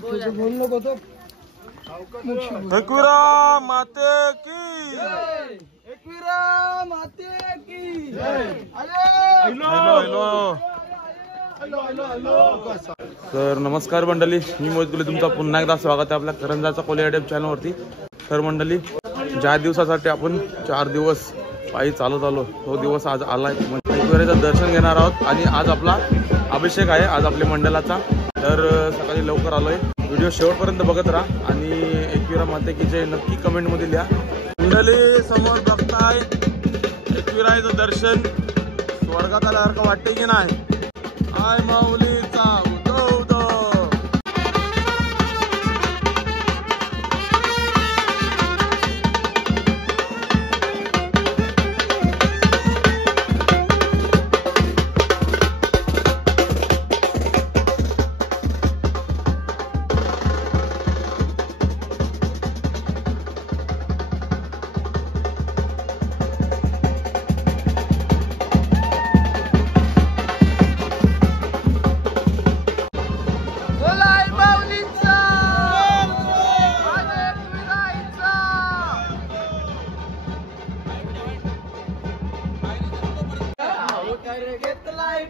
बोल नको तो एकविरा माते की एकविरा माते की सर नमस्कार मंडळी, मी मोहित गुले तुमचा पुन्हा एकदा स्वागत आहे आपल्या करंजाचा कोले युट्यूब चॅनलवरती। तर मंडळी, ज्या दिवसासाठी आपण 4 दिवस पायी चालत आलो तो दिवस आज आलाय। एकविराचं दर्शन घेणार आहोत आणि आज आपला अभिषेक आहे आज आपल्या मंडळाचा। तर सकाळी लवकर आलोय। व्हिडिओ शेवटपर्यंत बघत राहा आणि एकविरा माते की जय नक्की कमेंट मध्ये लिहा। मंडळी समोर बघताय एकविराचं दर्शन स्वर्गात आल्यासारखं वाटते की नाही? आय माऊलीचा उदो उदो।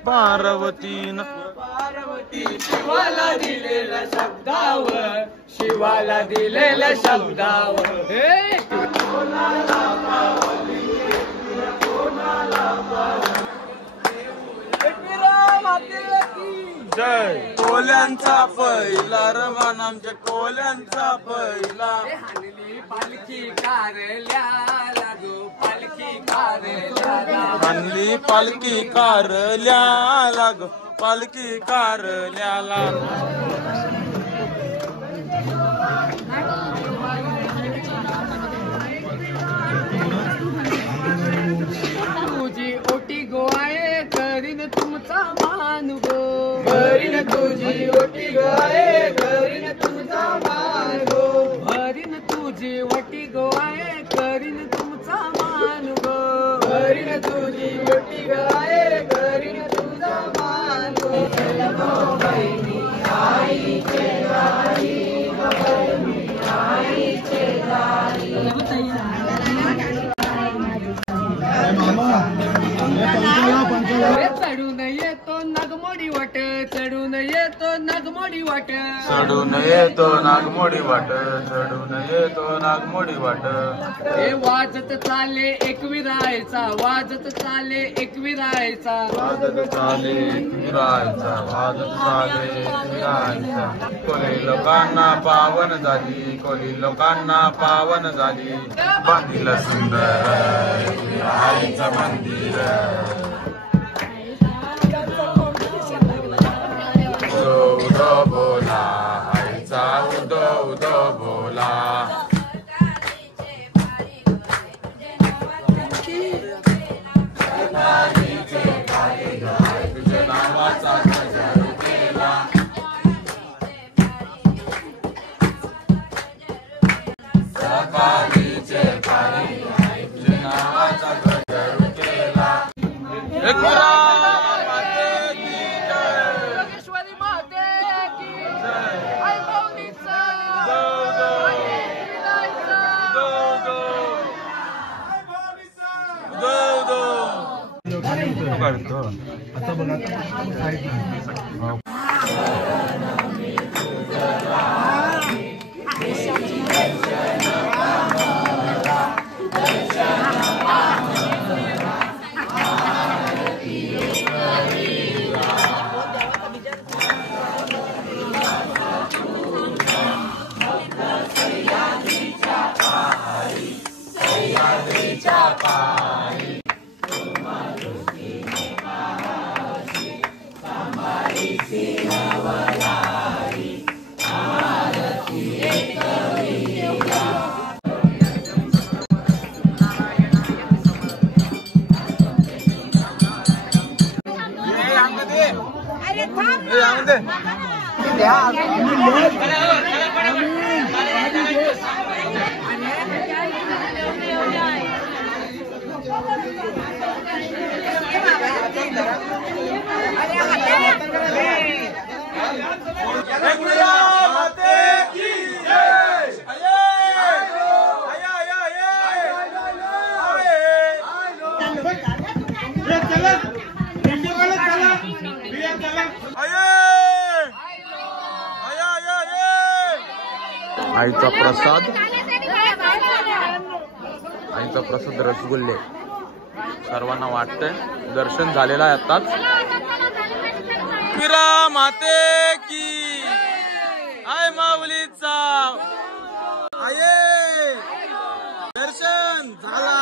पार्वतीन शिवाला दिलेल्या शब्दावर, शिवाला दिलेल्या शब्दावर जय। कोल्यांचा पहिला रमान आमच्या कोल्यांचा पहिला। पालखी कारल्याला गो, पालखी कारल्याला आणली पालखी कारल्याला ग, पालखी कारल्याला। तुझी ओटी गोवाये करीन तुमचा मान गो, करीन तुझी ओटी गोवाये करीन तुमचा मान गो, करीन तुझी ओटी गोवाये करीन तुमचा मान गो, करीन तुझी ओटी गोवाये करीन तुमचा मान गो। बहिणी आईचे दारी, बहिणी आईचे दारी। चढून येतो नागमोडी वाट, चढून येतो नागमोडी वाट, चढून येतो नागमोडी वाट, चढून येतो नागमोडी वाट। हे वाजत चाले एकविरायचा, वाजत चाले एकविरायचा, वाजत चाले एकविरायचा, वाजत चाले एकविरायचा। कोली लोकांना पावन झाली, कोली लोकांना पावन झाली। बांधिलं सुंदर एकविरायचं मंदिर, उदो बोला आईचा उदो उदो बोला। तुझ्या नावाचा गजर केला, सकाळीचे पारी तुझ्या नावाचा गजर केला। एकविरा आता बघा एकविरा माते की जय. आईचा प्रसाद, आईचा प्रसाद रसगुल्ले सर्वांना वाटतंय. दर्शन झालेलं आहे आताच. एकविरा माते की आय माऊलीचा आये दर्शन झाला.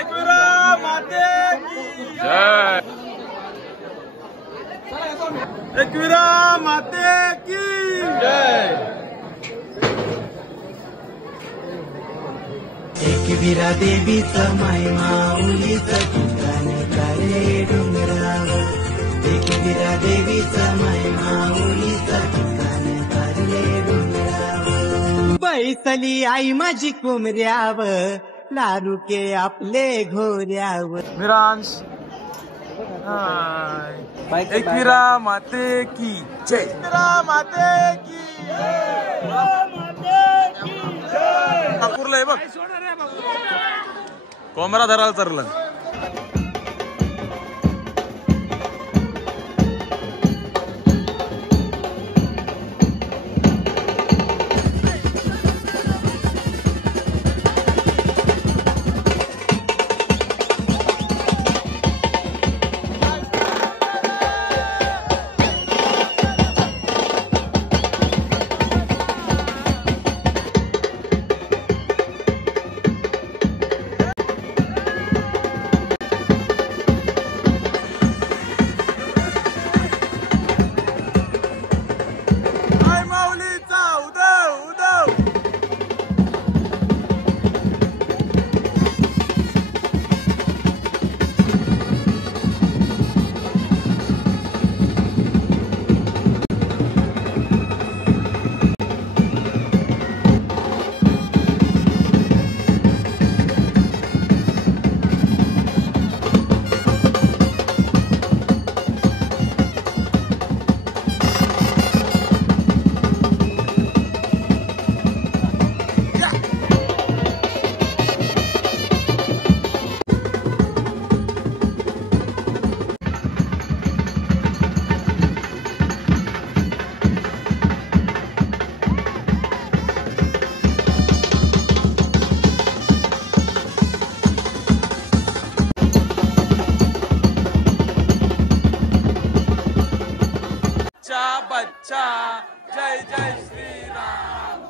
एकविरा माते की जय. एकविरा माते की जय. एकविरा देवीचं माय माऊलीचं ठिकाण कारे डोंगरावर. एकविरा देवीचं माय माऊलीचं ठिकाण कारे डोंगरावर. बैसली आई माझी कोमऱ्यावर, लारुके आपले घोऱ्यावर. मिरांश एकविरा माते की जय. एकविरा माते की नागपूरला आहे बघ. कोमरा धरायला चाललं. बच्चा जय जय श्रीराम.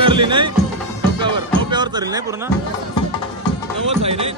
चरली नाही टोप्यावर चरली नाही पूर्ण नवस आहे नाही.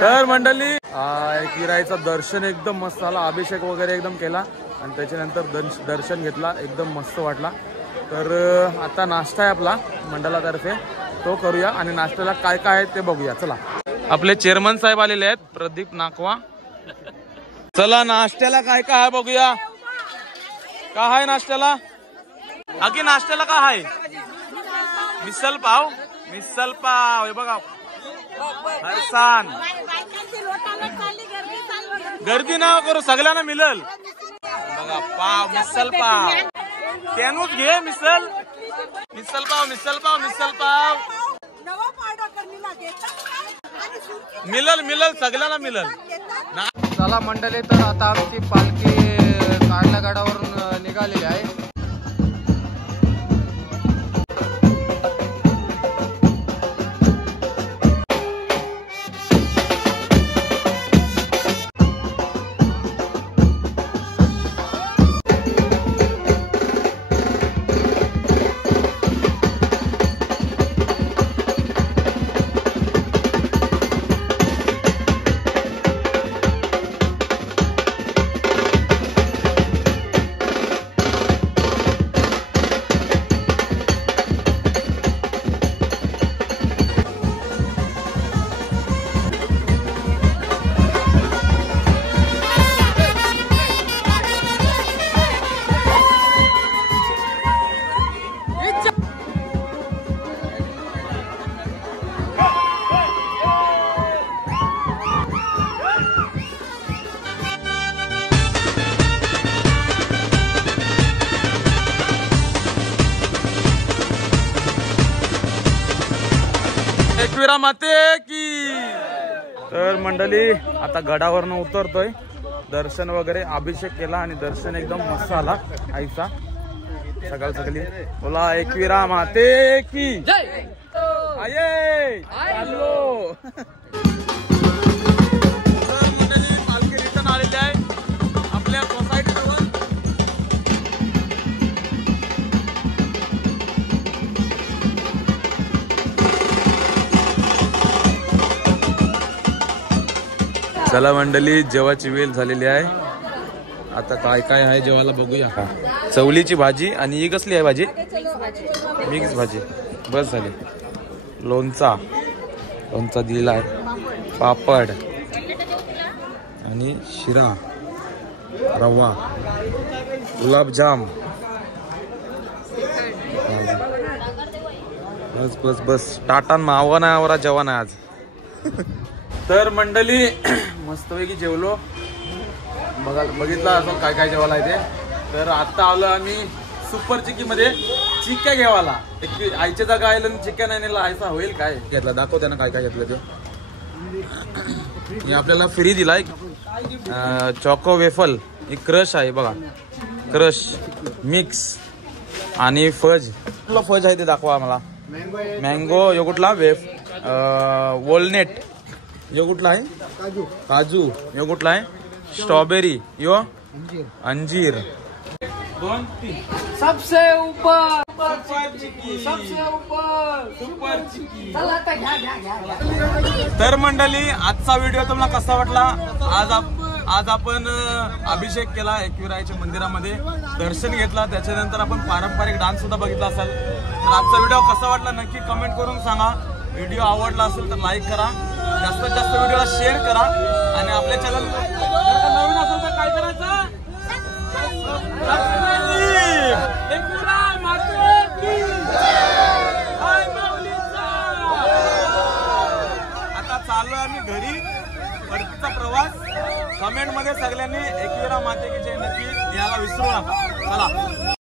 तर मंडळी एकविराईचं दर्शन एकदम मस्त झाला. अभिषेक वगैरे एकदम केला आणि त्याच्यानंतर दर्शन घेतला, एकदम मस्त वाटला. तर आता नाश्ता आहे आपला मंडळातर्फे, तो करूया आणि नाश्त्याला काय काय आहे ते बघूया. चला, आपले चेअरमन साहेब आलेले आहेत, प्रदीप नाकवा. चला नाश्त्याला काय काय आहे बघूया. काय आहे नाश्त्याला? आकी नाश्त्याला काय आहे? मिसल पाव. मिसल पाव हे बघा, फरसान. गर्दी ना करू, सगळ्यांना मिळल बघा पाव. मिसल पाव त्यानूच घे. मिसल मिसल पाव. मिसल पाव. मिसल पाव मिळल मिळल सगळ्यांना मिळल. चला मंडळी, तर आता आमची पालखी काढल्या गडावरून निघालेली आहे. एकविरा माते की. तर मंडळी आता गडावरनं उतरतोय. दर्शन वगैरे अभिषेक केला आणि दर्शन एकदम मस्त आला आईचा. सकाळ सकाळी बोला एकविरा माते की आये चाललो. तर मंडळी पालखी रिटर्न आलेली आहे आपल्या सोसायटी जवळ. चला मंडळी, जेवायची वेळ झालेली आहे. आता काय काय आहे जेवायला बघूया. चवलीची भाजी आणि ही कसली आहे भाजी? मिक्स भाजी. बस झाली. लोणचा दिलेला आहे, पापड आणि शिरा, रवा, गुलाबजाम. बस बस बस टाटान मावा नाही आवरा जेवण आहे आज. तर मंडळी मस्तपैकी जेवलो. बघितलं असं काय काय जेवायला आहे ते. तर आता आलो आम्ही सुपर चिकी मध्ये चिक्या घ्यावाला. आईच्या जागा आयला चिक्या नाही नेला, आयसा होईल काय घेतला दाखव त्यांना काय काय घेतलं ते. आपल्याला फ्री दिलाय चॉको वेफल. ही क्रश आहे बघा, क्रश मिक्स आणि फज. फज आहे ते दाखवा मला. मँगो यो कुठला वेफ वॉलनेट यो कुठला आहे काजू यो कुठला आहे स्ट्रॉबेरी यो अंजीर 2 3 सबसे ऊपर सबसे ऊपर सुपर चिकी. तर मंडळी आजचा व्हिडिओ तुम्हाला कसा वाटला? आज आपण अभिषेक केला एकविरायच्या मंदिरामध्ये, दर्शन घेतला, त्याच्यानंतर आपण पारंपरिक डान्स सुद्धा बघितला असेल. तर आजचा व्हिडिओ कसा वाटला नक्की कमेंट करून सांगा. व्हिडिओ आवडला असेल तर लाईक करा, जास्तीत जास्त व्हिडिओला शेअर करा आणि आपल्या चॅनल नवीन असेल तर काय करायचं आता चाललोय आम्ही घरी. परतीचा प्रवास. कमेंट मध्ये सगळ्यांनी एकविरा माते की जय नक्की याला विसरू नका. चला.